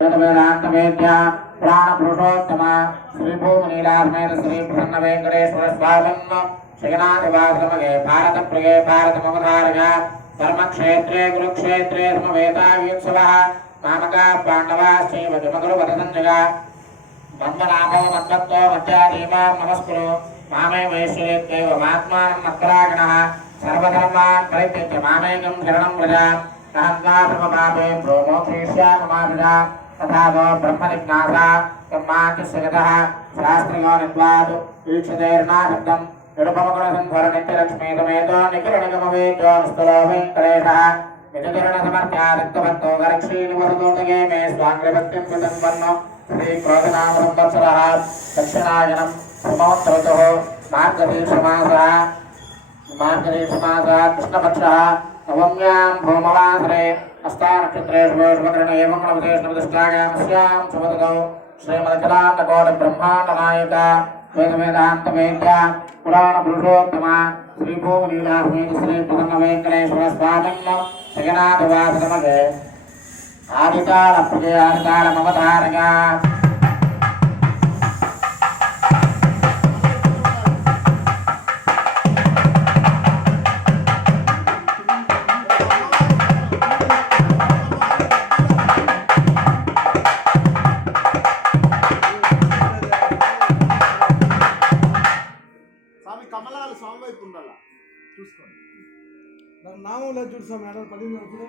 वेदान्तवेद्या पुराण पुरुषोत्तम श्री भूमनीलासमेत श्री प्रसन्न वेंकटेश्वर स्वामिन् श्रीनाथिवासमगे भारत प्रिये भारत ममधारय धर्मक्षेत्रे कुरुक्षेत्रे समवेतायुत्सवः मामका पाण्डवाश्चैव किमकुर्वतसञ्जया वन्दनामो मद्भक्तो मध्यादीमां नमस्कुरु मामे वैश्वरेत्यैव मात्मानं मत्परागणः सर्वधर्मान् परित्यज्य मामेकं शरणं व्रज अहं नाथमपापेभ्यो मोक्षयिष्यामि तथा ब्रह्मजिज्ञासा कर्माचिस्यगतः शास्त्रियो निद्वाद् ईक्षतेर्नाशब्दं निरुपमगुणसंधरनित्यलक्ष्मीसमेतो निखिलनिगमवेद्योऽनुस्तुलो वेङ्कटेशः निजकिरणसमर्थ्यादित्वभक्तो गरक्षीनिवसतोदगे मे स्वाङ्गभक्तिं कृतन्वन्नो श्रीक्रोधनामसंवत्सरः दक्षिणायनं समोत्तरतुः मार्गशीर्षमासः कृष्णपक्षः नवम्यां भौमवासरे हस्तानक्षत्रेषु शुभकर्ण एवं नवदेशनवदिष्टागामस्यां सुमततौ श्रीमदखिलाण्डकोटिब्रह्माण्डनायक वेदवेदान्तवेद्या पुराणपुरुषोत्तमा श्रीभूमलीलासमेत श्रीप्रसन्नवेङ्कटेश्वर स्वामिन् जगन्नाथवासमगे आदितालप्रजय आदितालमवतारय కమలాలు స్వామి వైపు ఉండాలా చూసుకోండి నామంలో చూస్తాం మేడం 10 నిమిషాలు